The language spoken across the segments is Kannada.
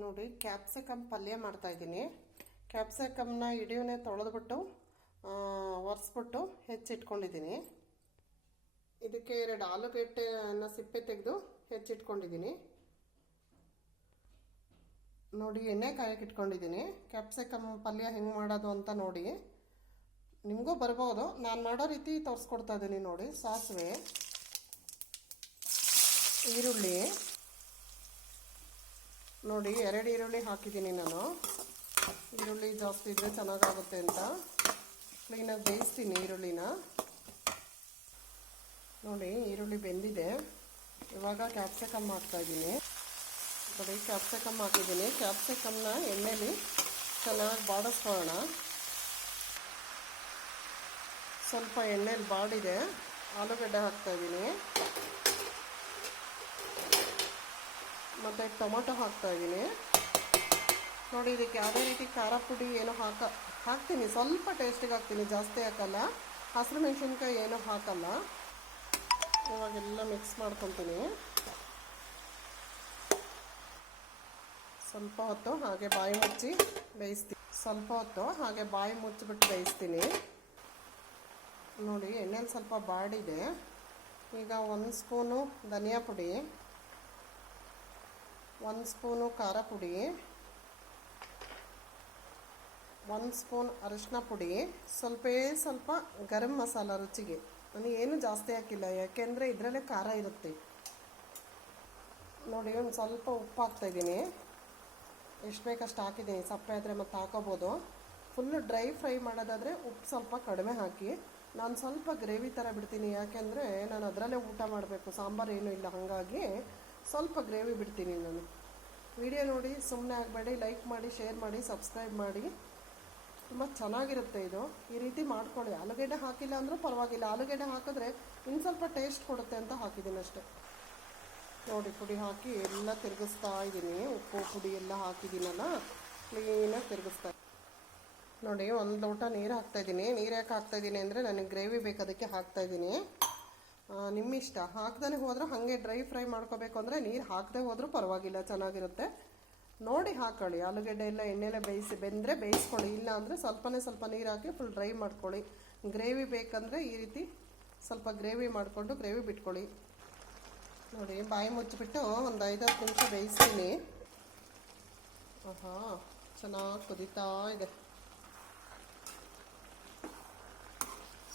ನೋಡಿ ಕ್ಯಾಪ್ಸಿಕಮ್ ಪಲ್ಯ ಮಾಡ್ತಾಯಿದ್ದೀನಿ. ಕ್ಯಾಪ್ಸಿಕಮ್ನ ಇಡಿಯೋನೇ ತೊಳೆದ್ಬಿಟ್ಟು ಒರೆಸ್ಬಿಟ್ಟು ಹೆಚ್ಚಿಟ್ಕೊಂಡಿದ್ದೀನಿ. ಇದಕ್ಕೆ 2 ಆಲೂಗೆಡ್ಡೆನ ಸಿಪ್ಪೆ ತೆಗೆದು ಹೆಚ್ಚಿಟ್ಕೊಂಡಿದ್ದೀನಿ. ನೋಡಿ ಎಣ್ಣೆ ಕಾಯಕ್ಕೆ ಇಟ್ಕೊಂಡಿದ್ದೀನಿ. ಕ್ಯಾಪ್ಸಿಕಮ್ ಪಲ್ಯ ಹೆಂಗೆ ಮಾಡೋದು ಅಂತ ನೋಡಿ, ನಿಮಗೂ ಬರ್ಬೋದು. ನಾನು ಮಾಡೋ ರೀತಿ ತೋರಿಸ್ಕೊಡ್ತಾ ಇದ್ದೀನಿ ನೋಡಿ. ಸಾಸಿವೆ, ಈರುಳ್ಳಿ ನೋಡಿ 2 ಈರುಳ್ಳಿ ಹಾಕಿದ್ದೀನಿ ನಾನು. ಈರುಳ್ಳಿ ಜಾಸ್ತಿ ಇದ್ದರೆ ಚೆನ್ನಾಗಾಗುತ್ತೆ ಅಂತ ಕ್ಲೀನಾಗಿ ಬೇಯಿಸ್ತೀನಿ ಈರುಳ್ಳಿನ. ನೋಡಿ ಈರುಳ್ಳಿ ಬೆಂದಿದೆ. ಇವಾಗ ಕ್ಯಾಪ್ಸಿಕಮ್ ಹಾಕ್ತಾಯಿದ್ದೀನಿ. ನೋಡಿ ಕ್ಯಾಪ್ಸಿಕಮ್ ಹಾಕಿದ್ದೀನಿ. ಕ್ಯಾಪ್ಸಿಕಮ್ನ ಎಣ್ಣೆಲಿ ಚೆನ್ನಾಗಿ ಬಾಡಿಸ್ಕೊಳ್ಳೋಣ. ಸ್ವಲ್ಪ ಎಣ್ಣೆಲಿ ಬಾಡಿದೆ. ಆಲೂಗಡ್ಡೆ ಹಾಕ್ತಾಯಿದ್ದೀನಿ ಮತ್ತು ಟೊಮೊಟೊ ಹಾಕ್ತಾಯಿದ್ದೀನಿ. ನೋಡಿ ಇದಕ್ಕೆ ಯಾವುದೇ ರೀತಿ ಖಾರ ಪುಡಿ ಏನೋ ಹಾಕ್ತೀನಿ. ಸ್ವಲ್ಪ ಟೇಸ್ಟಿಗೆ ಹಾಕ್ತೀನಿ, ಜಾಸ್ತಿ ಹಾಕಲ್ಲ. ಹಸಿರು ಮೆಣಸಿನ್ಕಾಯಿ ಏನೂ ಹಾಕಲ್ಲ. ಇವಾಗೆಲ್ಲ ಮಿಕ್ಸ್ ಮಾಡ್ಕೊತೀನಿ. ಸ್ವಲ್ಪ ಹೊತ್ತು ಹಾಗೆ ಬಾಯಿ ಮುಚ್ಚಿ ಬೇಯಿಸ್ತೀನಿ. ಸ್ವಲ್ಪ ಹೊತ್ತು ಹಾಗೆ ಬಾಯಿ ಮುಚ್ಚಿಬಿಟ್ಟು ಬೇಯಿಸ್ತೀನಿ. ನೋಡಿ ಎಣ್ಣೆಲಿ ಸ್ವಲ್ಪ ಬಾಡಿದೆ. ಈಗ 1 ಸ್ಪೂನು ಧನಿಯಾ ಪುಡಿ, 1 ಸ್ಪೂನು ಖಾರ ಪುಡಿ, 1 ಸ್ಪೂನ್ ಅರಿಶಿನ ಪುಡಿ, ಸ್ವಲ್ಪ ಗರಂ ಮಸಾಲ ರುಚಿಗೆ. ನಾನು ಏನು ಜಾಸ್ತಿ ಹಾಕಿಲ್ಲ, ಯಾಕೆಂದರೆ ಇದರಲ್ಲೇ ಖಾರ ಇರುತ್ತೆ. ನೋಡಿ ಒಂದು ಸ್ವಲ್ಪ ಉಪ್ಪು ಹಾಕ್ತಾಯಿದ್ದೀನಿ. ಎಷ್ಟು ಬೇಕಷ್ಟು ಹಾಕಿದ್ದೀನಿ. ಸಪ್ಪೆ ಆದರೆ ಮತ್ತೆ ಹಾಕೋಬೋದು. ಫುಲ್ಲು ಡ್ರೈ ಫ್ರೈ ಮಾಡೋದಾದರೆ ಉಪ್ಪು ಸ್ವಲ್ಪ ಕಡಿಮೆ ಹಾಕಿ. ನಾನು ಸ್ವಲ್ಪ ಗ್ರೇವಿ ಥರ ಬಿಡ್ತೀನಿ, ಯಾಕೆಂದರೆ ನಾನು ಅದರಲ್ಲೇ ಊಟ ಮಾಡಬೇಕು, ಸಾಂಬಾರು ಏನೂ ಇಲ್ಲ. ಹಾಗಾಗಿ ಸ್ವಲ್ಪ ಗ್ರೇವಿ ಬಿಡ್ತೀನಿ ನಾನು. ವಿಡಿಯೋ ನೋಡಿ ಸುಮ್ಮನೆ ಆಗಬೇಡಿ. ಲೈಕ್ ಮಾಡಿ, ಶೇರ್ ಮಾಡಿ, ಸಬ್ಸ್ಕ್ರೈಬ್ ಮಾಡಿ. ತುಂಬ ಚೆನ್ನಾಗಿರುತ್ತೆ ಇದು. ಈ ರೀತಿ ಮಾಡ್ಕೊಳ್ಳಿ. ಆಲೂಗೆಡ್ಡೆ ಹಾಕಿಲ್ಲ ಅಂದರೂ ಪರವಾಗಿಲ್ಲ. ಆಲೂಗೆಡ್ಡೆ ಹಾಕಿದ್ರೆ ಇನ್ನು ಸ್ವಲ್ಪ ಟೇಸ್ಟ್ ಕೊಡುತ್ತೆ ಅಂತ ಹಾಕಿದ್ದೀನಿ ಅಷ್ಟೇ. ನೋಡಿ ಪುಡಿ ಹಾಕಿ ಎಲ್ಲ ತಿರುಗಿಸ್ತಾ ಇದ್ದೀನಿ. ಉಪ್ಪು ಪುಡಿ ಎಲ್ಲ ಹಾಕಿದ್ದೀನಲ್ಲ, ಕ್ಲೀನಾಗಿ ತಿರುಗಿಸ್ತಾ. ನೋಡಿ 1 ಲೋಟ ನೀರು ಹಾಕ್ತಾಯಿದ್ದೀನಿ. ನೀರು ಯಾಕೆ ಹಾಕ್ತಾಯಿದ್ದೀನಿ ಅಂದರೆ ನನಗೆ ಗ್ರೇವಿ ಬೇಕು, ಅದಕ್ಕೆ ಹಾಕ್ತಾಯಿದ್ದೀನಿ. ನಿಮ್ಮಿಷ್ಟ. ಹಾಕ್ದೇ ಹೋದರೂ ಹಾಗೆ ಡ್ರೈ ಫ್ರೈ ಮಾಡ್ಕೋಬೇಕು ಅಂದರೆ ನೀರು ಹಾಕದೆ ಹೋದರೂ ಪರವಾಗಿಲ್ಲ, ಚೆನ್ನಾಗಿರುತ್ತೆ. ನೋಡಿ ಹಾಕ್ಕೊಳ್ಳಿ. ಆಲೂಗೆಡ್ಡೆ ಎಲ್ಲ ಎಣ್ಣೆಲೆ ಬೆಂದರೆ ಬೇಯಿಸ್ಕೊಳ್ಳಿ. ಇಲ್ಲ ಅಂದರೆ ಸ್ವಲ್ಪ ನೀರು ಹಾಕಿ ಫುಲ್ ಡ್ರೈ ಮಾಡ್ಕೊಳ್ಳಿ. ಗ್ರೇವಿ ಬೇಕಂದರೆ ಈ ರೀತಿ ಸ್ವಲ್ಪ ಗ್ರೇವಿ ಮಾಡಿಕೊಂಡು ಗ್ರೇವಿ ಬಿಟ್ಕೊಳ್ಳಿ. ನೋಡಿ ಬಾಯಿ ಮುಚ್ಚಿಬಿಟ್ಟು ಒಂದು 5-10 ನಿಮಿಷ ಬೇಯಿಸ್ತೀನಿ. ಚೆನ್ನಾಗಿ ಕುದೀತಾ ಇದೆ.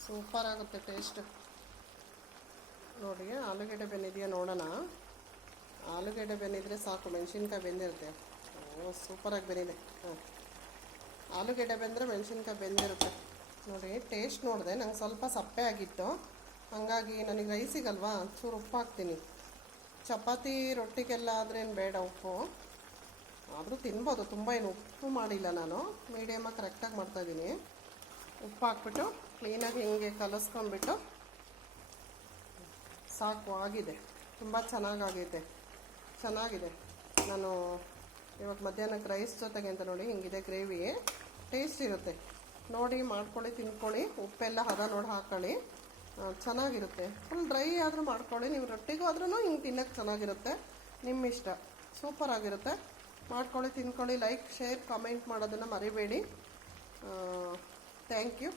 ಸೂಪರ್ ಆಗುತ್ತೆ ಟೇಸ್ಟ್. ನೋಡಿ ಆಲೂಗೆಡ್ಡೆ ಬೆಂದಿದೆಯಾ ನೋಡೋಣ. ಆಲೂಗೆಡ್ಡೆ ಬೆಂದಿದ್ರೆ ಸಾಕು. ಮೆಣಸಿನ್ಕಾಯಿ ಬೆಂದಿರುತ್ತೆ. ಸೂಪರಾಗಿ ಬೆಂದಿದೆ. ಆಲೂಗೆಡ್ಡೆ ಬೆಂದರೆ ಮೆಣಸಿನ್ಕಾಯಿ ಬೆಂದಿರುತ್ತೆ. ನೋಡಿ ಟೇಸ್ಟ್ ನೋಡಿದೆ. ನಂಗೆ ಸ್ವಲ್ಪ ಸಪ್ಪೆ ಆಗಿತ್ತು, ಹಾಗಾಗಿ ನನಗೆ ರೈಸಿಗಲ್ವಾ ಚೂರು ಉಪ್ಪು ಹಾಕ್ತೀನಿ. ಚಪಾತಿ ರೊಟ್ಟಿಗೆಲ್ಲ ಆದ್ರೇನು ಬೇಡ ಉಪ್ಪು, ಆದರೂ ತಿನ್ಬೋದು. ತುಂಬ ಏನು ಉಪ್ಪು ಮಾಡಿಲ್ಲ ನಾನು. ಮೀಡಿಯಮಾಗಿ ಕರೆಕ್ಟಾಗಿ ಮಾಡ್ತಾಯಿದ್ದೀನಿ. ಉಪ್ಪು ಹಾಕ್ಬಿಟ್ಟು ಕ್ಲೀನಾಗಿ ಹಿಂಗೆ ಕಲಸ್ಕೊಂಡ್ಬಿಟ್ಟು ಸಾಕು, ಆಗಿದೆ. ತುಂಬ ಚೆನ್ನಾಗಿದೆ. ನಾನು ಇವಾಗ ಮಧ್ಯಾಹ್ನಕ್ಕೆ ರೈಸ್ ಜೊತೆಗೆ ಅಂತ ನೋಡಿ ಹಿಂಗಿದೆ ಗ್ರೇವಿ. ಟೇಸ್ಟ್ ಇರುತ್ತೆ. ನೋಡಿ ಮಾಡ್ಕೊಳ್ಳಿ, ತಿನ್ಕೊಳ್ಳಿ. ಉಪ್ಪೆಲ್ಲ ಹದ ನೋಡಿ ಹಾಕ್ಕೊಳ್ಳಿ, ಚೆನ್ನಾಗಿರುತ್ತೆ. ಫುಲ್ ಡ್ರೈ ಆದರೂ ಮಾಡ್ಕೊಳ್ಳಿ. ನೀವು ರೊಟ್ಟಿಗೂ ಆದ್ರೂ ಹಿಂಗೆ ತಿನ್ನೋಕ್ಕೆ ಚೆನ್ನಾಗಿರುತ್ತೆ. ನಿಮ್ಮ ಇಷ್ಟ. ಸೂಪರಾಗಿರುತ್ತೆ. ಮಾಡ್ಕೊಳ್ಳಿ, ತಿನ್ಕೊಳ್ಳಿ. ಲೈಕ್, ಶೇರ್, ಕಮೆಂಟ್ ಮಾಡೋದನ್ನು ಮರಿಬೇಡಿ. Thank you.